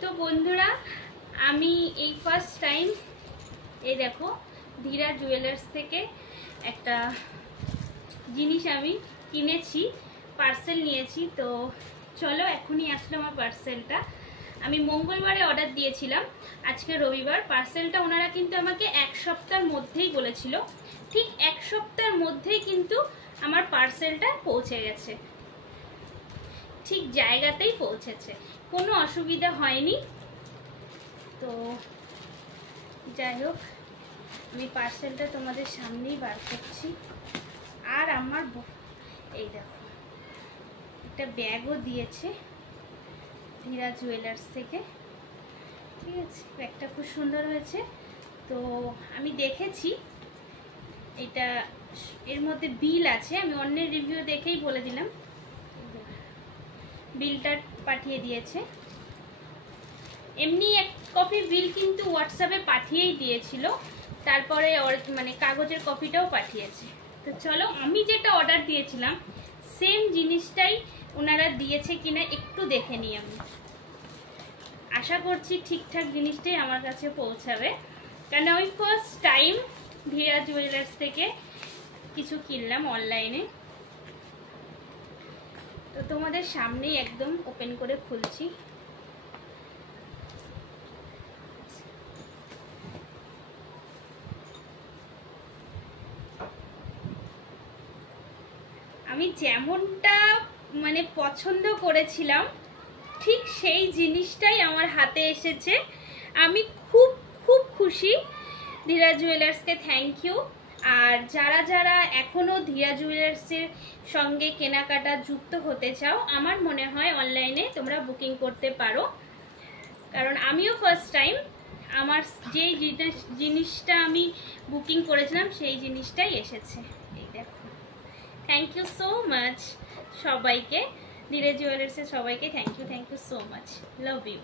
তো বন্ধুরা, আমি এই ফার্স্ট টাইম এই দেখো ধীরা জুয়েলার্স থেকে একটা জিনিস আমি কিনেছি, পার্সেল নিয়েছি। তো চলো, এখনই আসলো আমার পার্সেলটা। আমি মঙ্গলবারে অর্ডার দিয়েছিলাম, আজকে রবিবার। পার্সেলটা ওনারা কিন্তু আমাকে এক সপ্তাহের মধ্যেই বলেছিল, ঠিক এক সপ্তাহের মধ্যেই কিন্তু আমার পার্সেলটা পৌঁছে গেছে, ঠিক জায়গাতেই পৌঁছেছে, কোনো অসুবিধা হয়নি। তো যাই হোক, আমি পার্সেলটা তোমাদের সামনেই বার করছি। আর আমার এই দেখো একটা ব্যাগও দিয়েছে ধীরা জুয়েলার্স থেকে, ঠিক আছে। ব্যাগটা খুব সুন্দর হয়েছে। তো আমি দেখেছি এটা, এর মধ্যে বিল আছে, আমি অন্যের রিভিউ দেখেই বলে দিলাম। বিলটা পাঠিয়ে দিয়েছে, এমনি এক কপি বিল কিন্তু হোয়াটসঅ্যাপে পাঠিয়েই দিয়েছিল, তারপরে মানে কাগজের কপিটাও পাঠিয়েছে। তো চলো, আমি যেটা অর্ডার দিয়েছিলাম সেম জিনিসটাই ওনারা দিয়েছে কিনা একটু দেখে নিই। আমি আশা করছি ঠিকঠাক জিনিসটাই আমার কাছে পৌঁছাবে, কারণ আমি ফার্স্ট টাইম ধীরা জুয়েলার্স থেকে কিছু কিনলাম অনলাইনে। তো তোমাদের সামনেই একদম ওপেন করে খুলছি। আমি যেমনটা মানে পছন্দ করেছিলাম ঠিক সেই জিনিসটাই আমার হাতে এসেছে। আমি খুব খুব খুশি। ধীরা জুয়েলার্সকে থ্যাংক ইউ। আর যারা যারা এখনও ধীরা জুয়েলার্সের সঙ্গে কেনাকাটা যুক্ত হতে চাও, আমার মনে হয় অনলাইনে তোমরা বুকিং করতে পারো, কারণ আমিও ফার্স্ট টাইম আমার যেই জিনিসটা আমি বুকিং করেছিলাম সেই জিনিসটাই এসেছে। এই দেখো, থ্যাংক ইউ সো মাচ সবাইকে, ধীরা জুয়েলার্সের সবাইকে thank you so much, love you.